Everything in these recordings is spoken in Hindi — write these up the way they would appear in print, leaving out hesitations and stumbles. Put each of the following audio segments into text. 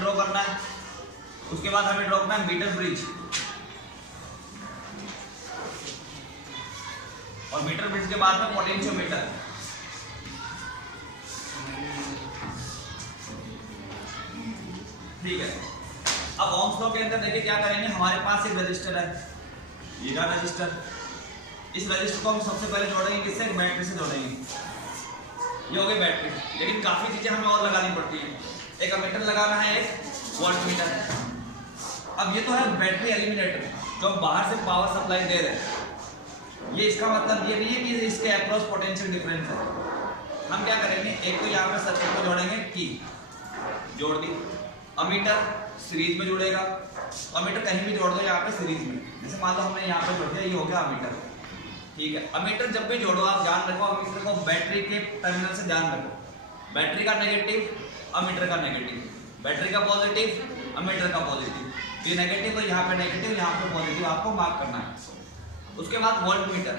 ड्रॉ करना है। उसके बाद हमें ड्रॉ करना है मीटर ब्रिज, और मीटर ब्रिज के बाद में पोटेंशियोमीटर। ठीक है, अब ओम्स लॉ के अंदर देखिए क्या करेंगे, हमारे पास एक रजिस्टर है, ये रहा रजिस्टर। इस रजिस्टर को हम सबसे पहले जोड़ेंगे किससे, बैटरी से जोड़ेंगे। ये हो गई बैटरी, लेकिन काफी चीजें हमें और लगानी पड़ती है। एक अमीटर लगाना है, एक वोल्टमीटर। अब ये तो है बैटरी एलिमिनेटर, जो हम बाहर से पावर सप्लाई दे रहे हैं। ये इसका मतलब ये नहीं है कि इसके अक्रॉस पोटेंशियल डिफरेंस है। हम क्या करेंगे, एक तो यहाँ पे सर्किट को जोड़ेंगे, की जोड़ दी। अमीटर सीरीज में जुड़ेगा, अमीटर कहीं भी जोड़ दो यहाँ पे सीरीज में। जैसे मान लो हमने यहाँ पे जोड़ दिया, ये हो गया अमीटर। ठीक है, अमीटर जब भी जोड़ो आप ध्यान रखो, अमीटर को बैटरी के टर्मिनल से ध्यान रखो। बैटरी का नेगेटिव, अमीटर का नेगेटिव, बैटरी का पॉजिटिव, अमीटर का पॉजिटिव। ये नेगेटिव तो यहाँ पे नेगेटिव, यहाँ पे पॉजिटिव आपको मार्क करना है। उसके बाद वोल्टमीटर,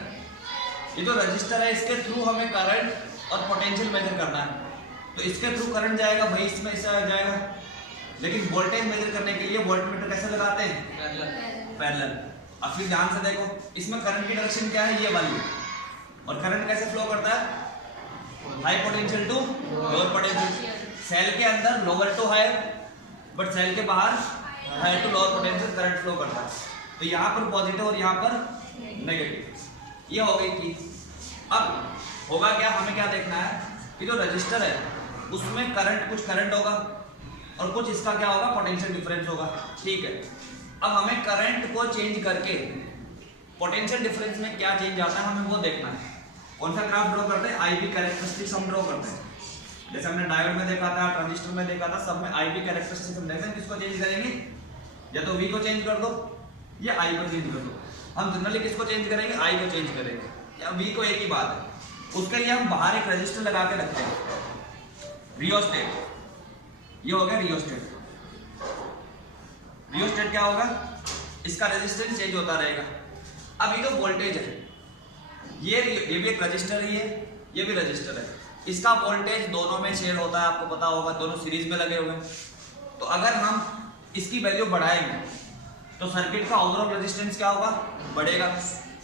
ये जो रजिस्टर है इसके थ्रू हमें करंट और पोटेंशियल मेजर करना है। तो इसके थ्रू करंट जाएगा भाई, इसमें इससे जाएगा। लेकिन वोल्टेज मेजर करने के लिए वोल्टमीटर कैसे लगाते हैं, पैरेलल। अब फिर ध्यान से देखो, इसमें करंट की डायरेक्शन क्या है, ये वाली। और करंट कैसे फ्लो करता है, high potential to lower potential. Cell के अंदर lower to higher, but cell के बाहर higher to lower potential current flow करता है। तो यहाँ पर पॉजिटिव और यहाँ पर नेगेटिव। ये हो गई थी। अब होगा क्या, हमें क्या देखना है कि जो रजिस्टर है उसमें करंट, कुछ करंट होगा और कुछ इसका क्या होगा, पोटेंशियल डिफरेंस होगा। ठीक है, अब हमें करंट को चेंज करके पोटेंशियल डिफरेंस में क्या चेंज आता है हमें वो देखना है। कौन सा ग्राफ ड्रॉ करते हैं, आईवी कैरेक्टरिस्टिक्स हम ड्रॉ करते हैं। जैसे हमने डायोड में देखा था, ट्रांजिस्टर में देखा था, सब में आईवी कैरेक्टरिस्टिक्स हम देखते हैं। किसको चेंज करेंगे, या तो वी को चेंज कर दो या आई को चेंज कर दो। हम जनरली किसको चेंज करेंगे, आई को चेंज करेंगे, या वी को, एक ही बात है। उसके लिए हम बाहर एक रजिस्टर लगा के रखते हैं, रियोस्टेट। ये हो गया रियोस्टेट। रियोस्टेट क्या होगा, इसका रेजिस्टेंस चेंज होता रहेगा। अब ये जो वोल्टेज है, ये भी एक रजिस्टर ही है, ये भी रजिस्टर है। इसका वोल्टेज दोनों में शेयर होता है, आपको पता होगा, दोनों सीरीज में लगे हुए हैं। तो अगर हम इसकी वैल्यू बढ़ाएंगे तो सर्किट का ओवरऑल रेजिस्टेंस क्या होगा, बढ़ेगा,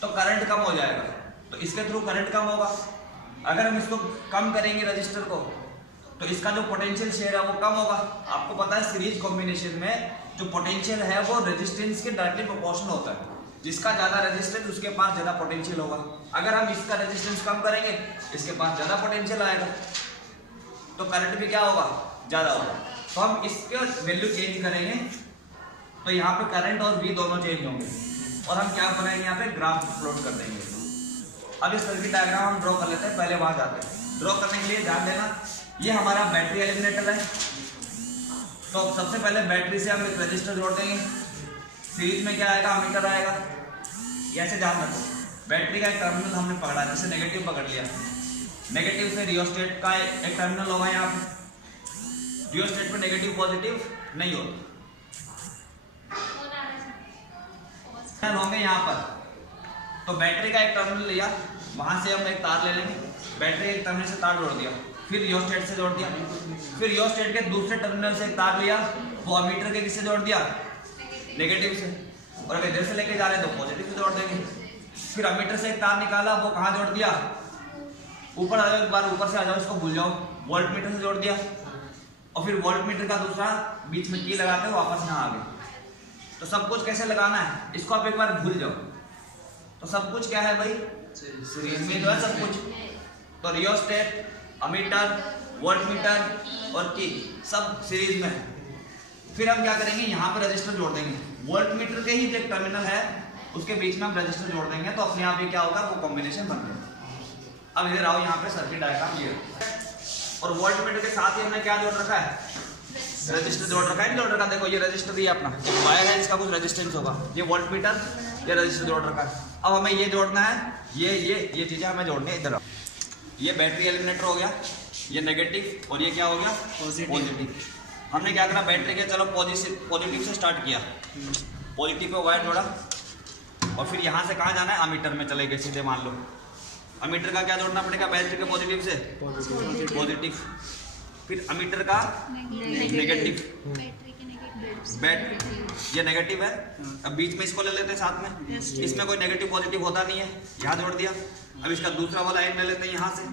तो करंट कम हो जाएगा। तो इसके थ्रू करंट कम होगा। अगर हम इसको कम करेंगे रजिस्टर को, तो इसका जो पोटेंशियल शेयर है वो कम होगा। आपको पता है सीरीज कॉम्बिनेशन में जो पोटेंशियल है वो रेजिस्टेंस के डायरेक्टली प्रोपोर्शनल होता है। जिसका ज्यादा रेजिस्टेंस उसके पास ज्यादा पोटेंशियल होगा। अगर हम इसका रेजिस्टेंस कम करेंगे, इसके पास ज्यादा पोटेंशियल आएगा, तो करंट भी क्या होगा, ज्यादा होगा। तो हम इसके वैल्यू चेंज करेंगे, तो यहाँ पे करंट और वी दोनों चेंज होंगे। और हम क्या बनाएंगे, यहाँ पे ग्राफ प्लॉट कर देंगे। अब इस सर्किट डायग्राम हम ड्रॉ कर लेते हैं, पहले वहां जाते हैं। ड्रॉ करने के लिए ध्यान देना, ये हमारा बैटरी एलिमिनेटर है। तो सबसे पहले बैटरी से हम एक रजिस्टर जोड़ देंगे। सीरीज में क्या आएगा, अमीटर आएगा। ऐसे ध्यान रखो, बैटरी का एक टर्मिनल हमने पकड़ा, जैसे नेगेटिव पकड़ लिया, नेगेटिव से रियोस्टेट का एक टर्मिनल होगा यहाँ पे। रियोस्टेट पे नेगेटिव पॉजिटिव नहीं होता होंगे यहाँ पर। तो बैटरी का एक टर्मिनल लिया, वहां से हम एक तार ले लेंगे, बैटरी एक टर्मिनल से तार जोड़ दिया, फिर रियोस्टेट से जोड़ दिया, फिर रियोस्टेट के दूसरे टर्मिनल से एक तार लिया, वो अमीटर के किससे जोड़ दिया, नेगेटिव से। और अगर इधर से लेके जा रहे हैं तो पॉजिटिव से जोड़ देंगे। फिर अमीटर से एक तार निकाला, वो कहाँ जोड़ दिया, ऊपर आ जाओ, एक बार ऊपर से आ जाओ, इसको भूल जाओ, वोल्ट मीटर से जोड़ दिया। और फिर वोल्ट मीटर का दूसरा बीच में की लगाते हो, वापस यहाँ आ गए। तो सब कुछ कैसे लगाना है, इसको आप एक बार भूल जाओ। तो सब कुछ क्या है भाई, सीरीज में जो है सब कुछ। तो रियोस्टेट, अमीटर, वोल्टमीटर और की सब सीरीज में है। फिर हम क्या करेंगे, यहाँ पे रजिस्टर जोड़ देंगे। वोल्टमीटर के ही जो टर्मिनल है उसके बीच में हम रजिस्टर जोड़ देंगे, तो अपने आप ही क्या होगा, वो कॉम्बिनेशन बन गया। अब इधर आओ, यहाँ पे सर्किट डायग्राम ये, और वोल्टमीटर के साथ ही हमने क्या जोड़ रखा है, रजिस्टर जोड़ रखा है। जोड़ रखा, देखो ये रजिस्टर ये अपना वायर है, इसका कुछ रेजिस्टेंस होगा, ये वोल्टमीटर, ये रजिस्टर जोड़ रखा है। अब हमें ये जोड़ना है, ये चीजें हमें जोड़नी है। इधर ये बैटरी एलिमिनेटर हो गया, ये नेगेटिव, और ये क्या हो गया, पॉजिटिव। हमने क्या करा, बैटरी के चलो पॉजिटिव से स्टार्ट किया, पॉजिटिव पे वायर जोड़ा, और फिर यहाँ से कहाँ जाना है, अमीटर में चले गए सीधे। मान लो अमीटर का क्या जोड़ना पड़ेगा, बैटरी के पॉजिटिव से पॉजिटिव, फिर अमीटर का नेगेटिव, बैटरी, ये नेगेटिव है। अब बीच में इसको ले लेते हैं साथ में, इसमें कोई नेगेटिव पॉजिटिव होता नहीं है, यहाँ जोड़ दिया। अब इसका दूसरा वाला एंड ले लेते हैं यहाँ से,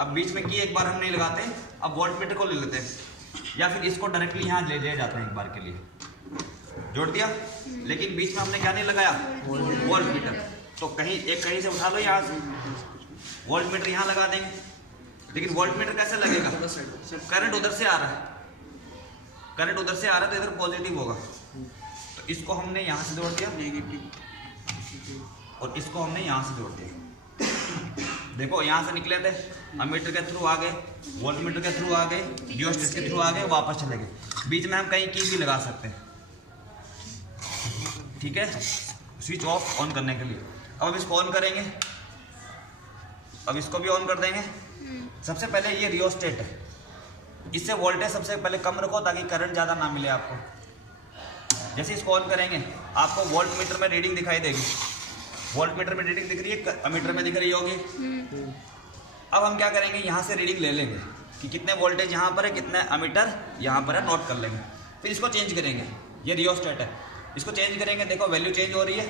अब बीच में की एक बार हम नहीं लगाते। अब वोल्ट मीटर को ले लेते हैं, या फिर इसको डायरेक्टली यहाँ ले जाते हैं एक बार के लिए, जोड़ दिया। लेकिन बीच में हमने क्या नहीं लगाया, वोल्ट मीटर। तो कहीं से उठा लो यहाँ से, वोल्ट मीटर यहाँ लगा देंगे। लेकिन वोल्ट मीटर कैसे लगेगा, करंट उधर से आ रहा है, करंट उधर से आ रहा है तो इधर पॉजिटिव होगा। तो इसको हमने यहाँ से जोड़ दिया और इसको हमने यहाँ से जोड़ दिया। देखो यहाँ से निकले थे, अमीटर के थ्रू आ गए, वोल्ट मीटर के थ्रू आ गए, रियोस्टेट के थ्रू आ गए, वापस चले गए। बीच में हम कहीं की भी लगा सकते हैं, ठीक है, स्विच ऑफ ऑन करने के लिए। अब इसको ऑन करेंगे, अब इसको भी ऑन कर देंगे। सबसे पहले ये रियोस्टेट है, इससे वोल्टेज सबसे पहले कम रखो ताकि करंट ज़्यादा ना मिले आपको। जैसे इसको ऑन करेंगे आपको वोल्ट मीटर में रीडिंग दिखाई देगी, वोल्ट मीटर में रीडिंग दिख रही है, अमीटर में दिख रही होगी। अब हम क्या करेंगे, यहाँ से रीडिंग ले लेंगे कि कितने वोल्टेज यहाँ पर है, कितने अमीटर यहाँ पर है, नोट कर लेंगे। फिर इसको चेंज करेंगे, ये रियोस्टेट है, इसको चेंज करेंगे। देखो वैल्यू चेंज हो रही है,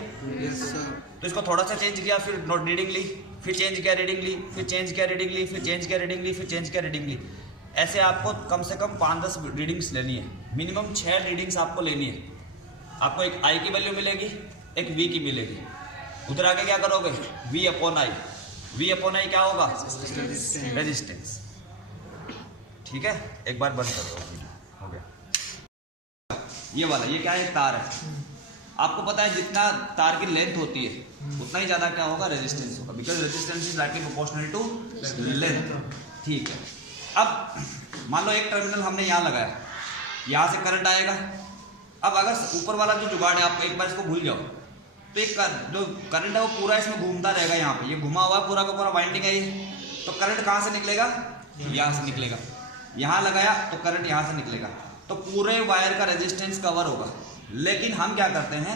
तो इसको थोड़ा सा चेंज किया, फिर नोट रीडिंग ली, फिर चेंज किया रीडिंग ली, फिर चेंज किया रीडिंग ली, फिर चेंज किया रीडिंग ली, फिर चेंज किया रीडिंग ली। ऐसे आपको कम से कम 5-10 रीडिंग्स लेनी है, मिनिमम 6 रीडिंग्स आपको लेनी है। आपको एक आई की वैल्यू मिलेगी, एक वी की मिलेगी। उधर आके क्या करोगे, V upon I, V upon I क्या होगा, रेजिस्टेंस। ठीक है, एक बार बंद कर दो, हो गया। ये वाला, ये क्या है, तार है। आपको पता है जितना तार की लेंथ होती है उतना ही ज़्यादा क्या होगा, रेजिस्टेंस होगा, because resistance is directly proportional to length. ठीक है, अब मान लो एक टर्मिनल हमने यहाँ लगाया, यहाँ से करंट आएगा। अब अगर ऊपर वाला जो जुगाड़ है, आप एक बार इसको भूल जाओ, तो एक जो करंट है वो पूरा इसमें घूमता रहेगा। यहाँ पे ये घुमा हुआ पूरा का पूरा वाइंडिंग है ये, तो करंट कहाँ से निकलेगा, यहाँ से निकलेगा। यहाँ लगाया तो करंट यहाँ से निकलेगा, तो पूरे वायर का रेजिस्टेंस कवर होगा। लेकिन हम क्या करते हैं,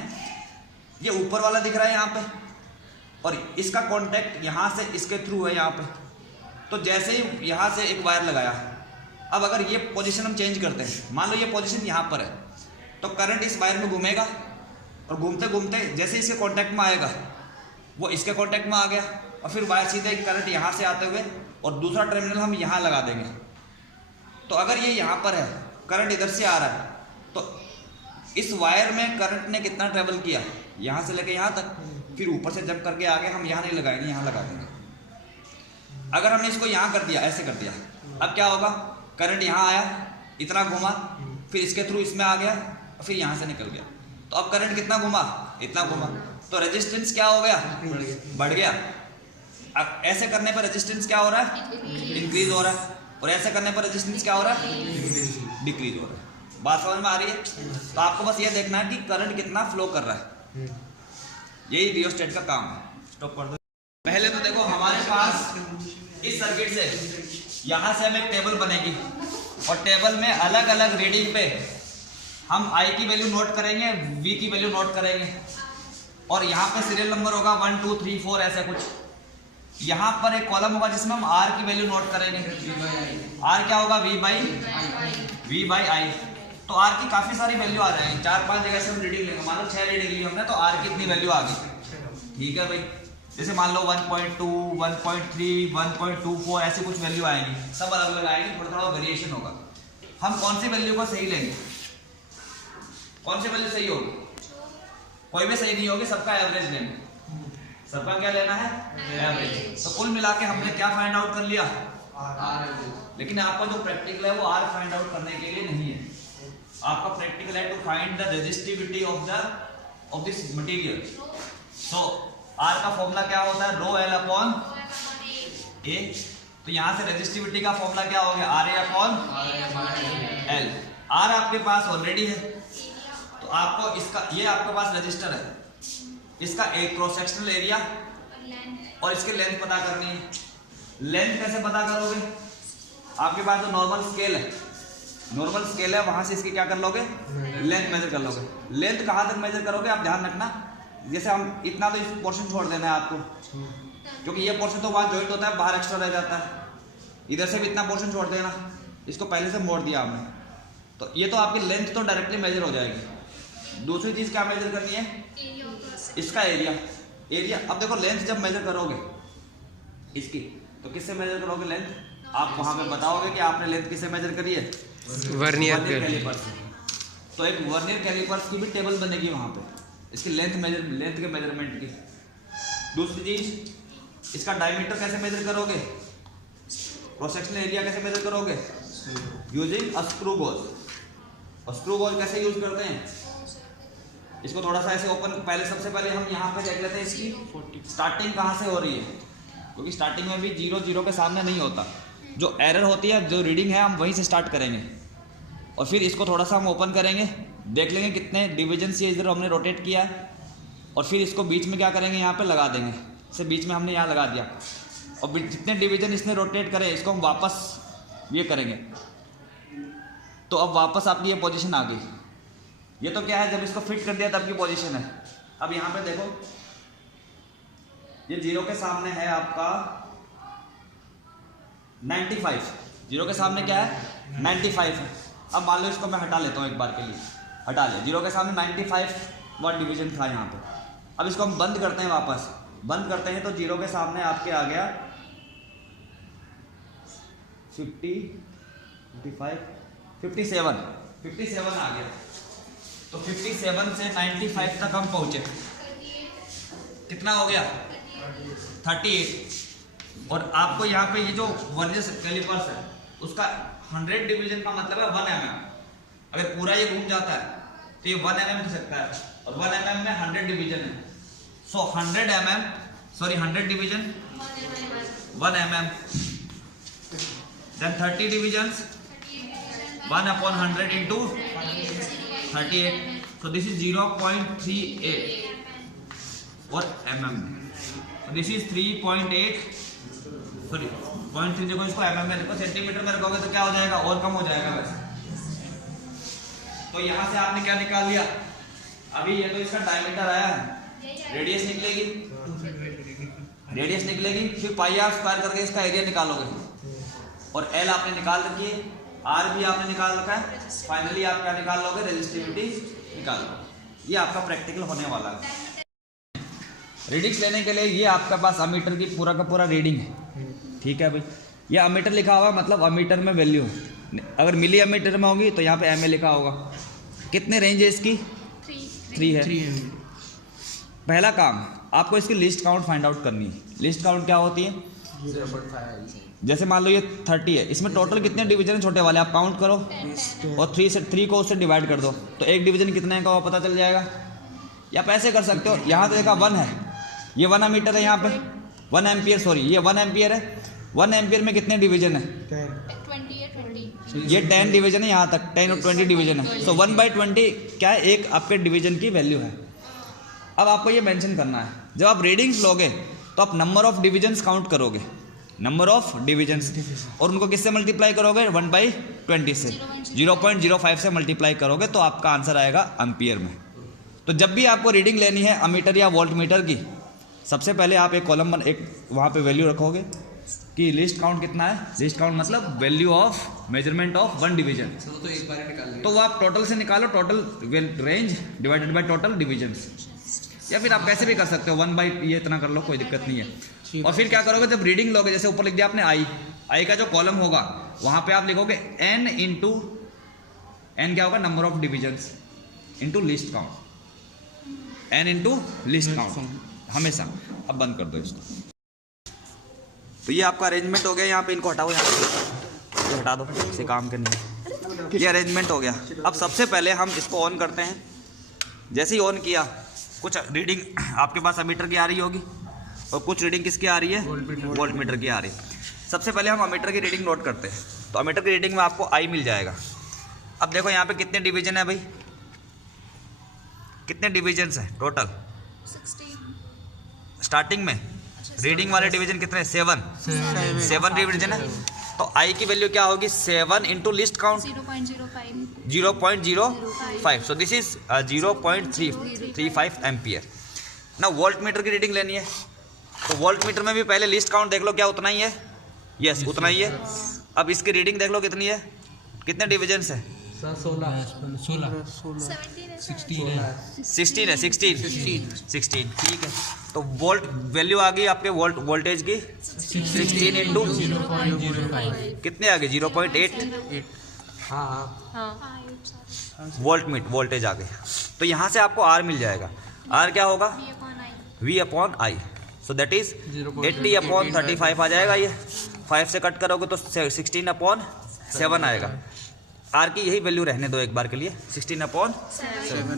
ये ऊपर वाला दिख रहा है यहाँ पे, और इसका कॉन्टेक्ट यहाँ से इसके थ्रू है यहाँ पे। तो जैसे ही यहाँ से एक वायर लगाया, अब अगर ये पोजीशन हम चेंज करते हैं, मान लो ये पोजीशन यहाँ पर है, तो करंट इस वायर में घूमेगा, और घूमते घूमते जैसे इसके कांटेक्ट में आएगा वो इसके कांटेक्ट में आ गया, और फिर वायर सीधे करंट यहाँ से आते हुए और दूसरा टर्मिनल हम यहाँ लगा देंगे। तो अगर ये यहाँ पर है, करंट इधर से आ रहा है, तो इस वायर में करंट ने कितना ट्रेवल किया, यहाँ से लेके यहाँ तक, फिर ऊपर से जंप करके आगे हम यहाँ नहीं लगाएंगे, यहाँ लगा देंगे। अगर हमने इसको यहाँ कर दिया, ऐसे कर दिया, अब क्या होगा, करंट यहाँ आया, इतना घुमा, फिर इसके थ्रू इसमें आ गया, और फिर यहाँ से निकल गया। तो अब करंट कितना घुमा, इतना घुमा, तो रेजिस्टेंस क्या हो गया, बढ़ गया। अब ऐसे करने पर रेजिस्टेंस क्या हो रहा है, इंक्रीज हो रहा है, और ऐसे करने पर रेजिस्टेंस क्या हो रहा है, डिक्रीज हो रहा है। बात समझ में आ रही है? तो आपको बस ये देखना है कि करंट कितना फ्लो कर रहा है, यही रियोस्टेट का काम है। स्टॉप कर दो। पहले तो देखो हमारे पास इस सर्किट से यहाँ से हमें एक टेबल बनेगी, और टेबल में अलग अलग रीडिंग पे हम आई की वैल्यू नोट करेंगे, वी की वैल्यू नोट करेंगे, और यहाँ पे सीरियल नंबर होगा 1 2 3 4 ऐसे कुछ। यहाँ पर एक कॉलम होगा जिसमें हम आर की वैल्यू नोट करेंगे। आर क्या होगा, वी बाई आई। तो आर की काफी सारी वैल्यू आ जाएंगी, 4-5 जगह से हम रीडिंग लेंगे। मान लो 6 रीडिंग ली हमने, तो आर की इतनी वैल्यू आ गई। ठीक है भाई, जैसे मान लो 1.2 1.3 1.24 ऐसी कुछ वैल्यू आएंगी, सब अलग अलग आएंगी, थोड़ा थोड़ा वेरिएशन होगा। हम कौन सी वैल्यू को सही लेंगे, कौन सी वैल्यू सही होगी, कोई भी सही नहीं होगी, सबका एवरेज लेंगे। सबका क्या लेना है, एवरेज। तो कुल मिला के हमने क्या फाइंड आउट कर लिया, लेकिन आपका जो प्रैक्टिकल है वो आर फाइंड आउट करने के लिए नहीं है। आपका प्रैक्टिकल है to find the resistivity of this material. So R का फॉर्मूला क्या होता है, रो एल अपॉन ए। तो यहाँ से रेजिस्टिविटी का फॉर्मूला क्या हो गया, R A upon L. R आपके पास ऑलरेडी है, तो आपको इसका, ये आपके पास रजिस्टर है, इसका एक क्रॉस सेक्शनल एरिया और इसकी लेंथ पता करनी है। लेंथ कैसे पता करोगे, आपके पास जो नॉर्मल स्केल है वहां से इसकी क्या कर लोगे, लेंथ मेजर कर लोगे। लेंथ कहाँ तक मेजर करोगे आप ध्यान रखना, जैसे हम इतना तो इस पोर्शन छोड़ देना है आपको, क्योंकि ये पोर्शन तो वहाँ जॉइंट होता है, बाहर एक्स्ट्रा रह जाता है। इधर से भी इतना पोर्शन छोड़ देना, इसको पहले से मोड़ दिया आपने, तो ये तो आपकी लेंथ तो डायरेक्टली मेजर हो जाएगी। दूसरी चीज़ क्या मेजर करनी है, इसका एरिया। एरिया अब देखो लेंथ जब मेजर करोगे इसकी तो किससे मेजर करोगे लेंथ, आप वहाँ पे बताओगे कि आपने लेंथ किससे मेजर करी है, वर्नियर कैलिपर से। तो एक वर्नियर कैलिपर्स की भी टेबल बनेगी वहाँ पे इसकी लेंथ के मेजरमेंट की। दूसरी चीज इसका डायमीटर कैसे मेजर करोगे, क्रॉस सेक्शनल एरिया कैसे मेजर करोगे, यूजिंग अ स्क्रू गोज। और स्क्रू गोज कैसे यूज करते हैं, इसको थोड़ा सा ऐसे ओपन, पहले सबसे पहले हम यहाँ पे देख लेते हैं इसकी स्टार्टिंग कहाँ से हो रही है, क्योंकि स्टार्टिंग में भी 0 0 के सामने नहीं होता, जो एरर होती है जो रीडिंग है हम वहीं से स्टार्ट करेंगे। और फिर इसको थोड़ा सा हम ओपन करेंगे, देख लेंगे कितने डिवीजन से इधर हमने रोटेट किया है, और फिर इसको बीच में क्या करेंगे, यहाँ पे लगा देंगे। इसे बीच में हमने यहाँ लगा दिया, और जितने डिवीजन इसने रोटेट करे इसको हम वापस ये करेंगे। तो अब वापस आपकी ये पोजीशन आ गई। ये तो क्या है, जब इसको फिट कर दिया तब की पोजीशन है। अब यहाँ पे देखो ये 0 के सामने है आपका 95, 0 के सामने क्या है 95 है। अब मान लो इसको मैं हटा लेता हूँ एक बार के लिए, हटा ले, 0 के सामने 95 वाट डिवीजन था यहाँ पे। अब इसको हम बंद करते हैं, वापस बंद करते हैं तो 0 के सामने आपके आ गया 57 आ गया। तो 57 से 95 तक हम पहुंचे, कितना हो गया 38। और आपको यहाँ पे ये जो वर्नियर कैलिपर्स है उसका 100 डिवीजन का मतलब है 1 mm। अगर पूरा ये घूम जाता है तो ये 1 mm हो सकता है, और 1 mm में 100 डिवीजन है। सो 100 division 1 mm, then 30 divisions 1/100 into 38, so this is 0.38 और mm, so this is 3.8, sorry 0.3, देखो इसको mm में, देखो सेंटीमीटर में रखोगे तो क्या हो जाएगा, और कम हो जाएगा वैसे। तो यहाँ से आपने क्या निकाल लिया, अभी ये तो इसका डायमीटर आया है, रेडियस निकलेगी, फिर पाई आर स्क्वायर करके इसका एरिया निकालोगे, और एल आपने निकाल रखी है, आर भी आपने निकाल रखा है, फाइनली आप क्या निकाल लोगे, रेजिस्टिविटी निकाल लोगे। ये आपका प्रैक्टिकल होने वाला है। रीडिंग्स लेने के लिए ये आपके पास अमीटर की पूरा का पूरा रीडिंग है, ठीक है भाई। ये अमीटर लिखा हुआ मतलब अमीटर में वैल्यू है, अगर मिली अमीटर में होगी तो यहाँ पे एमए लिखा होगा। कितने रेंज है इसकी, 3 है। पहला काम आपको इसकी लिस्ट काउंट फाइंड आउट करनी है। लिस्ट काउंट क्या होती है, 0.5, जैसे मान लो ये 30 है, इसमें टोटल कितने डिवीजन छोटे वाले आप काउंट करो, और 3 को उससे डिवाइड कर दो, तो एक डिवीजन कितने का वो पता चल जाएगा। या आप ऐसे कर सकते हो, यहाँ तो देखा 1 है, ये 1 अमीटर है, यहाँ पे 1 एम्पियर, सॉरी ये 1 एम्पियर है। 1 एम्पियर में कितने डिवीजन है, 20 ये 10 डिवीजन है, यहाँ तक 10 और 20 डिवीजन है। सो 1/20 क्या है, एक आपके डिवीजन की वैल्यू है। अब आपको ये मेंशन करना है, जब आप रीडिंग्स लोगे तो आप नंबर ऑफ डिवीजन्स काउंट करोगे, नंबर ऑफ डिवीजन्स, और उनको किससे मल्टीप्लाई करोगे, 1/20 से, 0.05 से मल्टीप्लाई करोगे तो आपका आंसर आएगा एम्पियर में। तो जब भी आपको रीडिंग लेनी है अमीटर या वोल्ट मीटर की, सबसे पहले आप एक कॉलम एक वहाँ पे वैल्यू रखोगे कि लिस्ट काउंट कितना है। लिस्ट काउंट मतलब value of measurement of 1 division, तो एक बार निकाल, तो वो आप टोटल से निकालो, total range divided by total divisions, या फिर आप कैसे भी कर सकते हो 1/, ये इतना कर लो, कोई दिक्कत नहीं है। और फिर क्या करोगे, जब रीडिंग लोगे, जैसे ऊपर लिख दिया आपने आई का जो कॉलम होगा वहाँ पे आप लिखोगे n इंटू n, क्या होगा, number of divisions into list count, n into list count हमेशा। अब बंद कर दो इसको। तो ये आपका अरेंजमेंट हो गया, यहाँ पे इनको हटाओ, यहाँ पे हटा दो, इसे काम करने। ये अरेंजमेंट हो गया। अब सबसे पहले हम इसको ऑन करते हैं। जैसे ही ऑन किया, कुछ रीडिंग आपके पास अमीटर की आ रही होगी और कुछ रीडिंग किसकी आ रही है, वोल्ट मीटर की आ रही है। सबसे पहले हम अमीटर की रीडिंग नोट करते हैं। तो अमीटर की रीडिंग में आपको आई मिल जाएगा। अब देखो यहाँ पे कितने डिवीजन है भाई, कितने डिवीजन है टोटल, 16 स्टार्टिंग में रीडिंग वाले डिवीजन कितने, 7 डिवीजन है। तो आई की वैल्यू क्या होगी, 7 into list count 0.05, so this is 0.335 ampere. ना वोल्ट मीटर की रीडिंग लेनी है, तो वोल्ट मीटर में भी पहले लिस्ट काउंट देख लो, क्या उतना ही है, यस उतना ही है। अब इसकी रीडिंग देख लो कितनी है, कितने डिवीजन है, 16 ठीक है। तो वोल्ट वैल्यू आ गई आपके वोल्टेज की 16 इंटू कितने आ गए 0.8 वोल्टेज आ गए। तो यहाँ से आपको R मिल जाएगा। R क्या होगा V/I, सो दैट इज 80/35 आ जाएगा। ये 5 से कट करोगे तो 16/7 आएगा। R की यही वैल्यू रहने दो एक बार के लिए 16/7,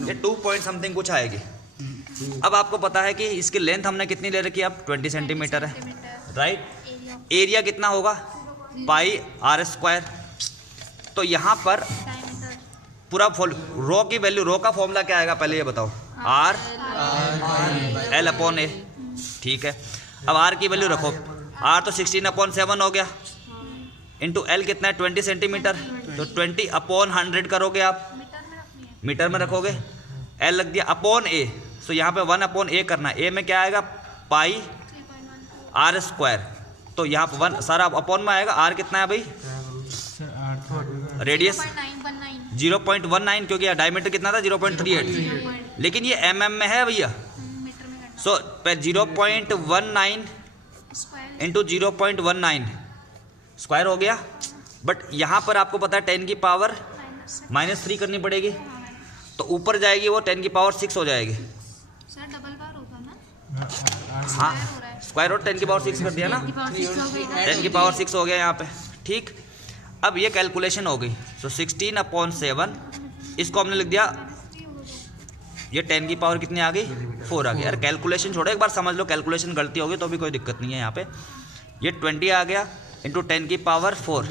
ये 2 पॉइंट समथिंग कुछ आएगी। अब आपको पता है कि इसकी लेंथ हमने कितनी ले रखी है, अब 20 सेंटीमीटर है, राइट। एरिया कितना होगा πr²। तो यहाँ पर पूरा रो की वैल्यू, रो का फॉर्मूला क्या आएगा पहले ये बताओ, R L/A, ठीक है। अब R की वैल्यू रखो, R तो 16/7 हो गया, इंटू L कितना है 20 सेंटीमीटर, तो 20/100 करोगे आप, मीटर में रखोगे। L लग दिया अपॉन A, तो यहाँ पे 1/A करना है। A में क्या आएगा πr², तो यहाँ पर 1 सारा अपॉन में आएगा। R कितना है भाई, रेडियस 0.19, क्योंकि डायमीटर कितना था 0.38, लेकिन ये mm में है भैया। सो 0.19 इंटू 0.19 स्क्वायर हो गया। बट यहाँ पर आपको पता है 10 की पावर -3 करनी पड़ेगी, तो ऊपर जाएगी वो 10 की पावर 6 हो जाएगी। हाँ, स्क्वायर रूट 10 की पावर 6 कर दिया ना, 10 की पावर 6 हो गया यहाँ पे, ठीक। अब ये कैलकुलेशन हो गई। सो 16/7 इसको हमने लिख दिया, ये 10 की पावर कितनी आ गई 4 आ गई। यार कैलकुलेशन छोड़ो, एक बार समझ लो, कैलकुलेशन गलती होगी तो भी कोई दिक्कत नहीं है। यहाँ पे ये 20 आ गया इंटू 10 की पावर 4।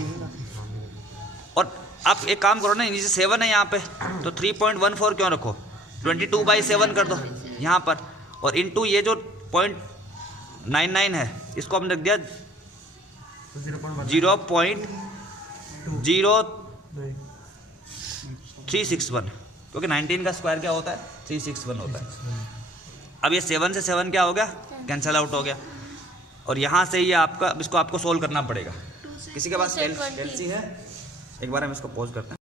और आप एक काम करो ना, नीचे 7 है यहाँ पे, तो 3.14 क्यों रखो, 22/7 कर दो यहाँ पर, और इंटू ये जो 0.99 है इसको हमने रख दिया 0.0361, क्योंकि 19 का स्क्वायर क्या होता है 361 होता है। अब ये 7 से 7 क्या हो गया, कैंसिल आउट हो गया। और यहाँ से ये आपका, इसको आपको सोल्व करना पड़ेगा। किसी के पास कैलसी है, एक बार हम इसको पॉज करते हैं।